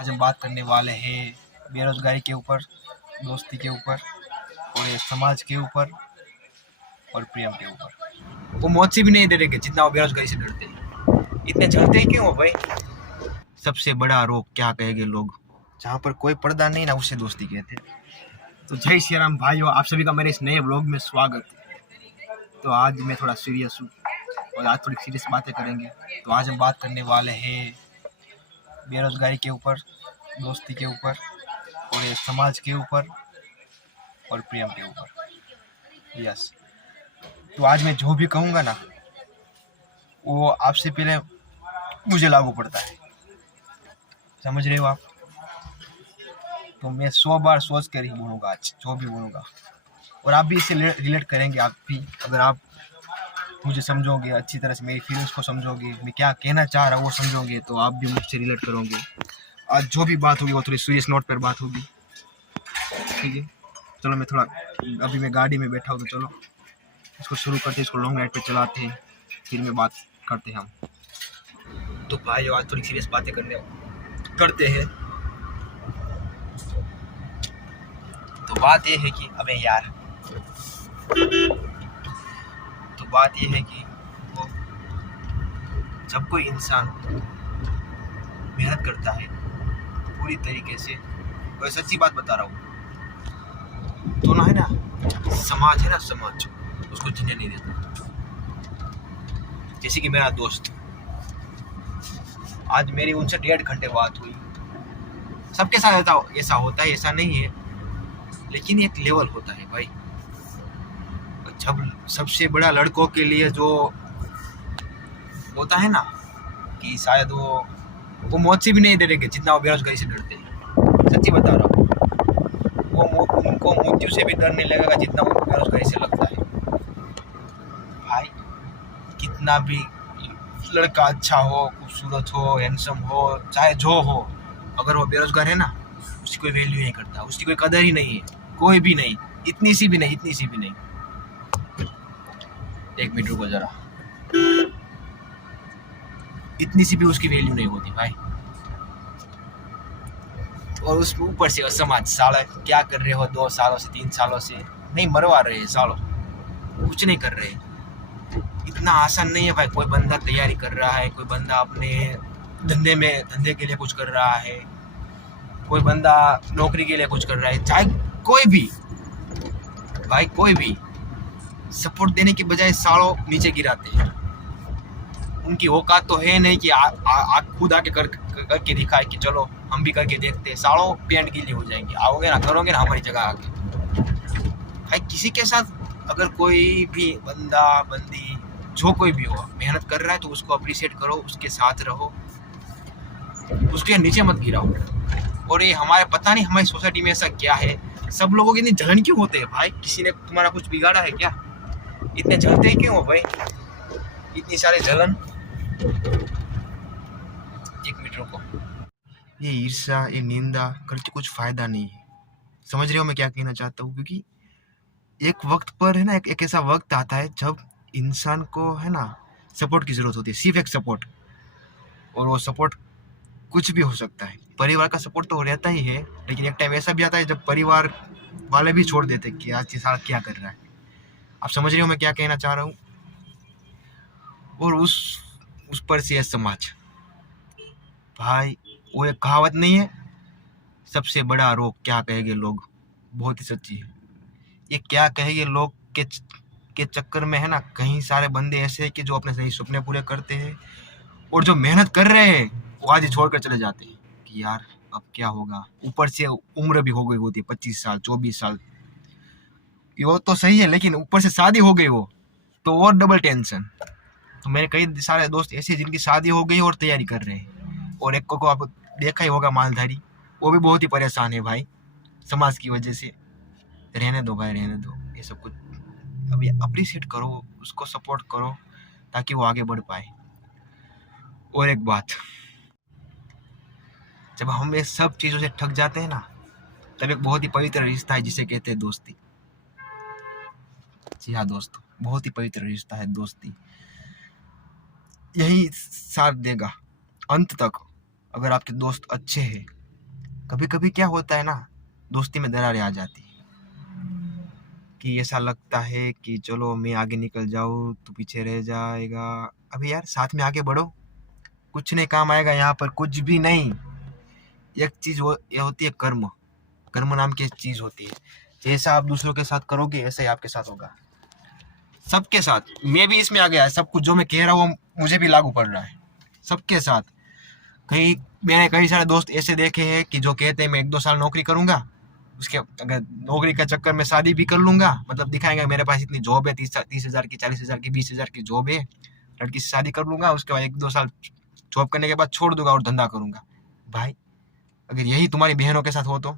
आज हम बात करने वाले हैं बेरोजगारी के ऊपर, दोस्ती के ऊपर और ये समाज के ऊपर और प्रेम के ऊपर। वो मौत से भी नहीं डरेंगे जितना वो बेरोजगारी से डरते हैं। इतने जलते ही क्यों हो भाई? सबसे बड़ा रोग क्या कहेंगे लोग? जहाँ पर कोई पर्दा नहीं ना उसे दोस्ती कहते हैं। तो जय श्री राम भाइयों, आप सभी का मेरे इस नए ब्लॉग में स्वागत। तो आज मैं थोड़ा सीरियस हूँ और आज थोड़ी सीरियस बातें करेंगे। तो आज हम बात करने वाले हैं बेरोजगारी के ऊपर, दोस्ती के ऊपर और ये समाज के ऊपर और प्रेम के ऊपर। यस, तो आज मैं जो भी कहूँगा ना वो आपसे पहले मुझे लागू पड़ता है, समझ रहे हो आप? तो मैं 100 बार सोच कर ही बोलूँगा आज जो भी बोलूँगा, और आप भी इससे रिलेट करेंगे। आप भी अगर आप मुझे समझोगे अच्छी तरह से, मेरी फीलिंग्स को समझोगे, मैं क्या कहना चाह रहा हूँ वो समझोगे, तो आप भी मुझसे रिलेट करोगे। आज जो भी बात होगी वो थोड़ी सीरियस नोट पर बात होगी, ठीक है? चलो मैं थोड़ा, अभी मैं गाड़ी में बैठा हूँ, तो चलो इसको शुरू करते, इसको लॉन्ग राइड पे चलाते हैं, फिर में बात करते हैं हम। तो भाई आज थोड़ी सीरियस बातें करते हैं। तो बात ये है कि अबे यार, तो बात ये है कि वो जब कोई इंसान मेहनत करता है पूरी तरीके से, और सच्ची बात बता रहा हूँ, तो ना है ना समाज है ना, समाज उसको जीने नहीं देता। जैसे कि मेरा दोस्त, आज मेरी उनसे 1.5 घंटे बात हुई। सबके साथ ऐसा होता है, ऐसा नहीं है, लेकिन एक लेवल होता है भाई। जब सबसे बड़ा लड़कों के लिए जो होता है ना कि शायद वो मौत से भी नहीं डरेंगे जितना वो बेरोजगारी से डरते हैं। सच्ची बता रहा हूँ, उनको मृत्यु से भी डर नहीं लगेगा जितना वो बेरोजगारी से लगता है। भाई कितना भी लड़का अच्छा हो, खूबसूरत हो, हैंडसम हो, चाहे जो हो, अगर वो बेरोजगार है ना, उसकी कोई वैल्यू नहीं करता, उसकी कोई कदर ही नहीं है, कोई भी नहीं, इतनी सी भी नहीं, इतनी सी भी नहीं। एक मिनट रुको जरा, इतनी सी भी उसकी वैल्यू नहीं होती भाई। और उस ऊपर से समाज, साला क्या कर रहे हो, 2 सालों से 3 सालों से नहीं मरवा रहे हैं, सालों कुछ नहीं कर रहे। इतना आसान नहीं है भाई। कोई बंदा तैयारी कर रहा है, कोई बंदा अपने धंधे के लिए कुछ कर रहा है, कोई बंदा नौकरी के लिए कुछ कर रहा है, चाहे कोई भी भाई, कोई भी सपोर्ट देने के बजाय सालों नीचे गिराते हैं। उनकी औकात तो है नहीं कि खुद आके करके दिखाए कि चलो हम भी करके देखते हैं। सालों पेंट गीली हो जाएंगे, आओगे ना, करोगे ना हमारी जगह आके। भाई किसी के साथ अगर कोई भी बंदा बंदी जो कोई भी हो मेहनत कर रहा है, तो उसको अप्रिशिएट करो, उसके साथ रहो, उसके नीचे मत गिराओ। और ये हमारे, पता नहीं हमारी सोसाइटी में ऐसा क्या है, सब लोगों की इतनी जलन क्यों होते हैं भाई? किसी ने तुम्हारा कुछ बिगाड़ा है क्या? इतने जलते ही क्यों हो भाई? इतनी सारे जलन। एक मिनट रुको, ये ईर्ष्या, ये निंदा करके कुछ फायदा नहीं है। समझ रहे हो मैं क्या कहना चाहता हूँ? क्योंकि एक वक्त पर है ना, एक ऐसा वक्त आता है जब इंसान को है ना सपोर्ट की जरूरत होती है, सिर्फ एक सपोर्ट। और वो सपोर्ट कुछ भी हो सकता है। परिवार का सपोर्ट तो रहता ही है, लेकिन एक टाइम ऐसा भी आता है जब परिवार वाले भी छोड़ देते कि आज ये साला क्या कर रहा है। आप समझ रहे हो मैं क्या कहना चाह रहा हूँ? और उस पर से समाज भाई, वो एक कहावत नहीं है, सबसे बड़ा रोग क्या कहेंगे लोग? बहुत ही सच्ची है। ये क्या कहेंगे लोग के चक्कर में है ना, कहीं सारे बंदे ऐसे हैं कि जो अपने सही सपने पूरे करते हैं, और जो मेहनत कर रहे हैं वो आज ही छोड़कर चले जाते हैं कि यार अब क्या होगा। ऊपर से उम्र भी हो गई होती है, 25 साल 24 साल, वो तो सही है, लेकिन ऊपर से शादी हो गई हो तो और डबल टेंशन। तो मेरे कई सारे दोस्त ऐसे जिनकी शादी हो गई और तैयारी कर रहे हैं, और एक को आप देखा ही होगा मालधारी, वो भी बहुत ही परेशान है भाई समाज की वजह से। रहने दो भाई, रहने दो ये सब कुछ। अभी अप्रिशिएट करो, उसको सपोर्ट करो ताकि वो आगे बढ़ पाए। और एक बात, जब हम ये सब चीज़ों से ठग जाते हैं ना, तब एक बहुत ही पवित्र रिश्ता है जिसे कहते हैं दोस्ती। जी हाँ दोस्तों, बहुत ही पवित्र रिश्ता है दोस्ती। यही साथ देगा अंत तक। अगर आपके दोस्त अच्छे हैं कभी कभी क्या होता है ना, दोस्ती में दरारें आ जाती है कि ऐसा लगता है कि चलो मैं आगे निकल जाऊँ तू पीछे रह जाएगा। अभी यार साथ में आगे बढ़ो, कुछ नहीं काम आएगा यहाँ पर, कुछ भी नहीं। एक चीज ये होती है कर्म। कर्म नाम की चीज होती है। जैसा आप दूसरों के साथ करोगे ऐसा ही आपके साथ होगा, सबके साथ। मैं भी इसमें आ गया है, सब कुछ जो मैं कह रहा हूँ मुझे भी लागू पड़ रहा है सबके साथ। कई मैंने कई सारे दोस्त ऐसे देखे हैं कि जो कहते हैं मैं 1-2 साल नौकरी करूंगा, उसके अगर नौकरी का चक्कर में शादी भी कर लूंगा, मतलब दिखाएंगे मेरे पास इतनी जॉब है, 30,000 की, 40,000 की, 20,000 की जॉब है, लड़की से शादी कर लूंगा, उसके बाद 1-2 साल जॉब करने के बाद छोड़ दूंगा और धंधा करूंगा। भाई अगर यही तुम्हारी बहनों के साथ हो तो,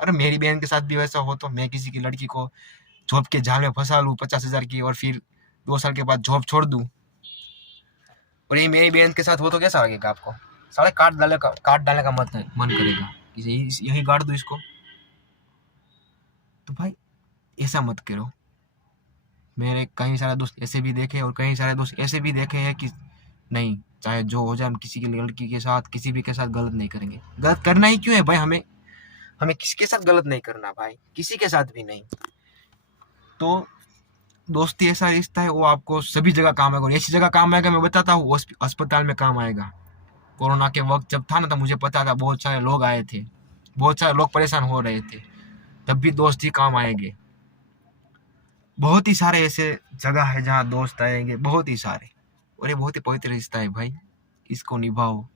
अरे मेरी बहन के साथ भी वैसा हो तो, मैं किसी की लड़की को जॉब के जाल में फंसा लूँ 50,000 की, और फिर 2 साल के बाद जॉब छोड़ दूँ, और ये मेरी बहन के साथ हो तो कैसा लगेगा आपको? साले काट डालने का मन करेगा कि यही गाड़ दो इसको। तो भाई ऐसा मत करो। मेरे कई सारे दोस्त ऐसे भी देखे और कई सारे दोस्त ऐसे भी देखे हैं कि नहीं, चाहे जो हो जाए हम किसी की लड़की के साथ किसी भी के साथ गलत नहीं करेंगे। गलत करना ही क्यों है भाई? हमें हमें किसी के साथ गलत नहीं करना भाई, किसी के साथ भी नहीं। तो दोस्ती ऐसा रिश्ता है, वो आपको सभी जगह काम आएगा, और ऐसी जगह काम आएगा, मैं बताता हूँ, अस्पताल में काम आएगा। कोरोना के वक्त जब था ना, तब मुझे पता था, बहुत सारे लोग आए थे, बहुत सारे लोग परेशान हो रहे थे, तब भी दोस्त ही काम आएंगे। बहुत ही सारे ऐसे जगह है जहाँ दोस्त आएंगे, बहुत ही सारे, और ये बहुत ही पवित्र रिश्ता है भाई, इसको निभाओ।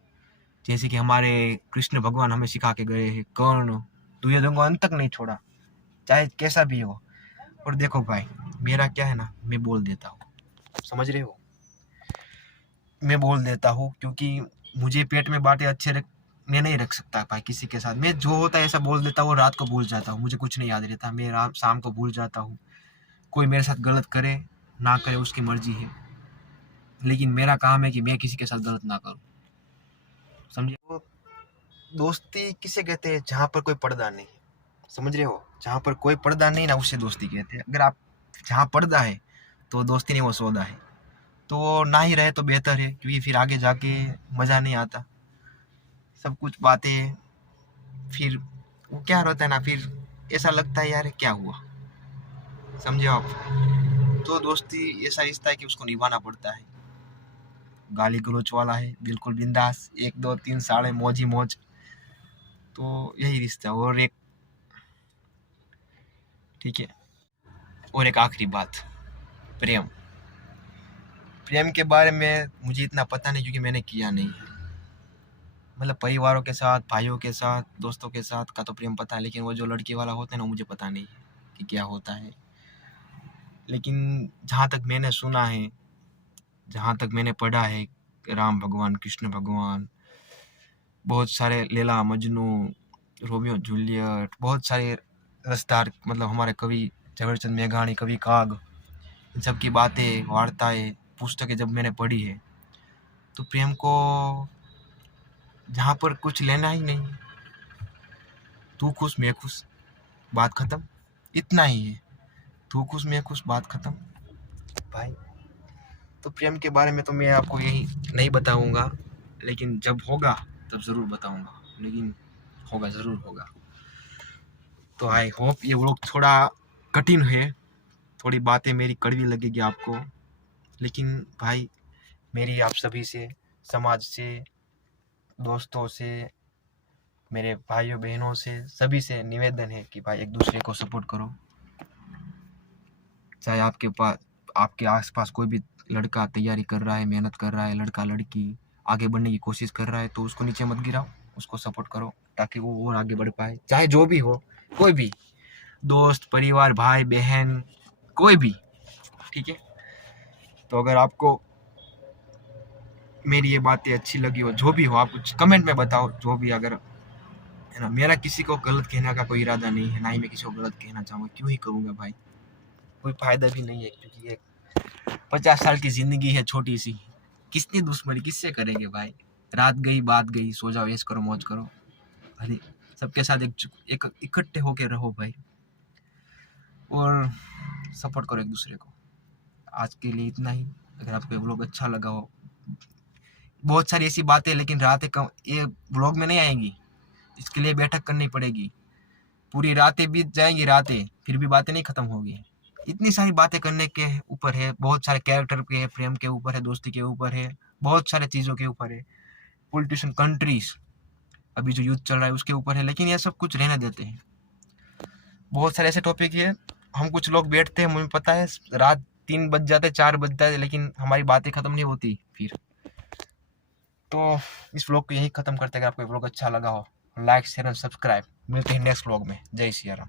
जैसे कि हमारे कृष्ण भगवान हमें सिखा के गए हैं, कर्ण तू ये दोनों अंत तक नहीं छोड़ा, चाहे कैसा भी हो। और देखो भाई, मेरा क्या है ना, मैं बोल देता हूँ, समझ रहे हो, मैं बोल देता हूँ, क्योंकि मुझे पेट में बातें मैं नहीं रख सकता भाई किसी के साथ। मैं जो होता है ऐसा बोल देता हूँ, रात को भूल जाता हूँ, मुझे कुछ नहीं याद रहता, मैं रात शाम को भूल जाता हूँ। कोई मेरे साथ गलत करे ना करे उसकी मर्जी है, लेकिन मेरा काम है कि मैं किसी के साथ गलत ना करूँ, समझे? वो दोस्ती किसे कहते हैं? जहाँ पर कोई पर्दा नहीं, समझ रहे हो? जहाँ पर कोई पर्दा नहीं ना, उसे दोस्ती कहते हैं। अगर आप जहाँ पर्दा है तो दोस्ती नहीं, वो सौदा है। तो ना ही रहे तो बेहतर है, क्योंकि फिर आगे जाके मज़ा नहीं आता। सब कुछ बातें फिर वो क्या होता है ना, फिर ऐसा लगता है यार क्या हुआ, समझे आप? तो दोस्ती ऐसा रिश्ता है कि उसको निभाना पड़ता है। गाली गलौच वाला है, बिल्कुल बिंदास, 1 2 3 साढ़े मौज ही मौज। तो यही रिश्ता है। और एक, ठीक है, और एक आखिरी बात, प्रेम। प्रेम के बारे में मुझे इतना पता नहीं, क्योंकि मैंने किया नहीं है। मतलब परिवारों के साथ, भाइयों के साथ, दोस्तों के साथ का तो प्रेम पता है, लेकिन वो जो लड़की वाला होता है ना, मुझे पता नहीं है कि क्या होता है। लेकिन जहाँ तक मैंने सुना है, जहाँ तक मैंने पढ़ा है, राम भगवान, कृष्ण भगवान, बहुत सारे लैला मजनू, रोमियो जूलियट, बहुत सारे रसदार, मतलब हमारे कवि झवेरचंद मेघानी, कवि काग, इन सब की बातें, वार्ताएं, पुस्तकें जब मैंने पढ़ी है, तो प्रेम को जहाँ पर कुछ लेना ही नहीं, तू खुश मैं खुश, बात खत्म, इतना ही है। तू खुश मैं खुश, बात खत्म भाई। तो प्रेम के बारे में तो मैं आपको यही नहीं बताऊंगा, लेकिन जब होगा तब ज़रूर बताऊंगा, लेकिन होगा, ज़रूर होगा। तो आई होप ये व्लॉग थोड़ा कठिन है, थोड़ी बातें मेरी कड़वी लगेगी आपको, लेकिन भाई मेरी आप सभी से, समाज से, दोस्तों से, मेरे भाइयों बहनों से, सभी से निवेदन है कि भाई एक दूसरे को सपोर्ट करो। चाहे आपके पास, आपके आसपास कोई भी लड़का तैयारी कर रहा है, मेहनत कर रहा है, लड़का लड़की आगे बढ़ने की कोशिश कर रहा है, तो उसको नीचे मत गिराओ, उसको सपोर्ट करो, ताकि वो और आगे बढ़ पाए। चाहे जो भी हो, कोई भी दोस्त, परिवार, भाई बहन, कोई भी, ठीक है? तो अगर आपको मेरी ये बातें अच्छी लगी हो, जो भी हो, आप कुछ कमेंट में बताओ, जो भी, अगर, है ना? मेरा किसी को गलत कहने का कोई इरादा नहीं है, ना ही मैं किसी को गलत कहना चाहूँगा, क्यों ही करूँगा भाई? कोई फायदा भी नहीं है, क्योंकि ये 50 साल की जिंदगी है छोटी सी, किसने दुश्मनी किससे करेंगे भाई? रात गई बात गई, सो जाओ, ऐश करो, मौज करो। अरे सबके साथ एक इकट्ठे होके रहो भाई, और सपोर्ट करो एक दूसरे को। आज के लिए इतना ही। अगर आपको ये व्लॉग अच्छा लगा हो, बहुत सारी ऐसी बातें, लेकिन रातें कम ये व्लॉग में नहीं आएंगी, इसके लिए बैठक करनी पड़ेगी, पूरी रातें बीत जाएंगी, रातें, फिर भी बातें नहीं खत्म होगी। इतनी सारी बातें करने के ऊपर है, बहुत सारे कैरेक्टर के फ्रेम के ऊपर है, दोस्ती के ऊपर है, बहुत सारे चीज़ों के ऊपर है, पॉलिटिशियन कंट्रीज, अभी जो युद्ध चल रहा है उसके ऊपर है, लेकिन ये सब कुछ रहने देते हैं। बहुत सारे ऐसे टॉपिक है, हम कुछ लोग बैठते हैं, मुझे पता है रात 3 बज जाते, 4 बज जाते, लेकिन हमारी बातें खत्म नहीं होती फिर। तो इस व्लॉग को यही खत्म करते हैं। अगर आपको व्लॉग अच्छा लगा हो, लाइक शेयर एंड सब्सक्राइब। मिलते हैं नेक्स्ट व्लॉग में। जय सिया राम।